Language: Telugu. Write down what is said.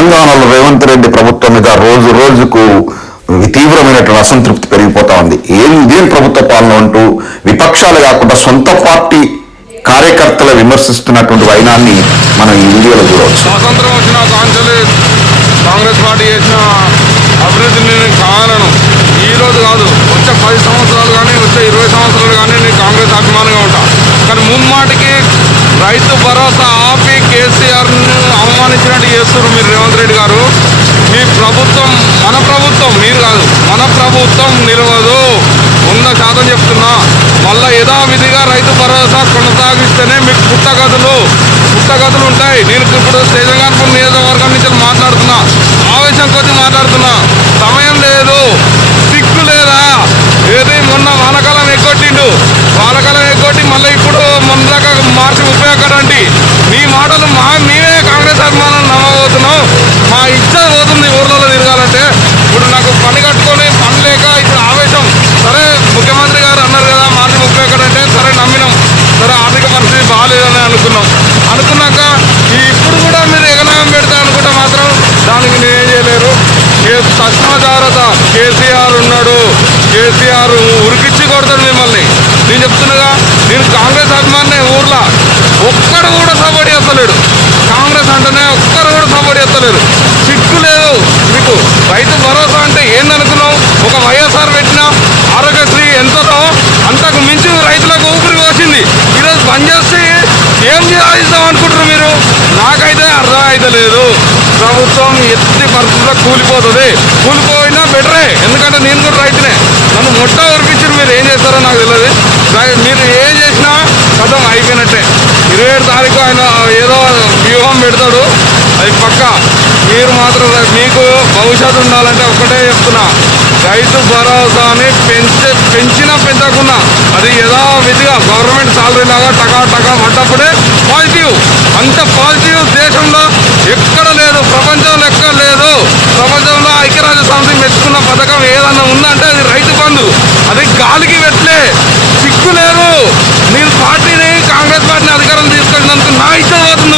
తెలంగాణలో రేవంత్ రెడ్డి ప్రభుత్వం మీద రోజు రోజుకు తీవ్రమైనటువంటి అసంతృప్తి పెరిగిపోతా ఉంది. ఏం ఇదేం ప్రభుత్వ పాలన అంటూ విపక్షాలు కాకుండా సొంత పార్టీ కార్యకర్తలు విమర్శిస్తున్నటువంటి వైనాన్ని మనం ఈ వీడియోలో చూడవచ్చు. స్వాతంత్రం వచ్చిన కాంచెలు కాంగ్రెస్ పార్టీ చేసిన అభివృద్ధిని ఈ రోజు కాదు వచ్చే పది సంవత్సరాలు కానీ వచ్చే ఇరవై సంవత్సరాలు కానీ నేను కాంగ్రెస్ అభిమానంగా ఉంటా కానీ ముమ్మాటికి రైతు భరోసా ఆపి కేసీఆర్ను అవమానించినట్టు చేస్తున్నారు మీరు రేవంత్ రెడ్డి గారు మీ ప్రభుత్వం మన ప్రభుత్వం మీరు కాదు మన ప్రభుత్వం నిలవదు. ఉన్న శాతం చెప్తున్నా మళ్ళా యథావిధిగా రైతు భరోసా కొనసాగిస్తేనే మీకు పుట్టగదులు పుట్టగదులు ఉంటాయి. నేను ఇప్పుడు తేజంగాన్పూర్ నియోజకవర్గం నుంచి మాట్లాడుతున్నా ఆవేశం కొద్ది మాట్లాడుతున్నా. సమయం లేదు సిక్కు లేదా? ఏది మొన్న వానకాలం ఎగ్గొట్టిండు వానకాలం ఎగ్గొట్టి మళ్ళీ ఇప్పుడు మొన్న దాకా మార్చి ముప్పై ఒకటి నీ మాటలు మా మీ అనుకున్నాం. అనుకున్నాక ఇప్పుడు కూడా మీరు ఎగనామం పెడతా అనుకుంటే మాత్రం దానికి నేనేం చేయలేరు. ఏ- తస్మా జాగ్రత్త. కేసీఆర్ ఉన్నాడు. కేసీఆర్ ఉరికిచ్చి కొడతాడు మిమ్మల్ని. నేను చెప్తున్నాగా నేను కాంగ్రెస్ అభిమానే ఊర్లో ఒక్కడు కూడా సపోర్ట్ చేస్తలేడు. కాంగ్రెస్ అంటేనే ఒక్కరు కూడా సపోర్ట్ చేస్తలేరు. సిగ్గు లేదు మీకు. రైతు భరోసా అంటే ఏందనుకున్నావు ఒక వైఎస్ఆర్ పెట్టిన ఆరోగ్యశ్రీ ఎంతలో అంతకు మించి రైతులకు ఊపిరి పోసింది. ఈరోజు బంద్ చేద్దాం అనుకుంటారు మీరు? నాకైతే అర్థం అయితే లేదు. ప్రభుత్వం ఎత్తి పరిస్థితుల్లో కూలిపోతుంది. కూలిపోయినా బెటరే. ఎందుకంటే నేను కూడా రైతునే. నన్ను మొట్ట ఉరిపించారు మీరు. ఏం చేస్తారో నాకు తెలియదు. మీరు ఏం చేసినా కథం అయిపోయినట్టే. ఇరవై ఏడు తారీఖు ఆయన ఏదో వ్యూహం పెడతాడు. అది పక్క. మీరు మాత్రం మీకు భవిష్యత్తు ఉండాలంటే ఒక్కటే చెప్తున్నా. రైతు భరోసాని పెంచే పెంచినా పెంచకుండా అది యథావిధిగా గవర్నమెంట్ సాలరీ లాగా టకా టకా పడ్డప్పుడే అంత పాజిటివ్ దేశంలో ఎక్కడ లేదు ప్రపంచంలో ఎక్కడ లేదు. ప్రపంచంలో ఐక్యరాజ్య సమితి మెచ్చుకున్న పథకం ఏదన్నా ఉందంటే అది రైతు బంధు. అది గాలికి పెట్టలే సిగ్గు లేదు. నేను పార్టీని కాంగ్రెస్ పార్టీని అధికారం తీసుకెళ్ళినందుకు నా ఇష్టం పోతుంది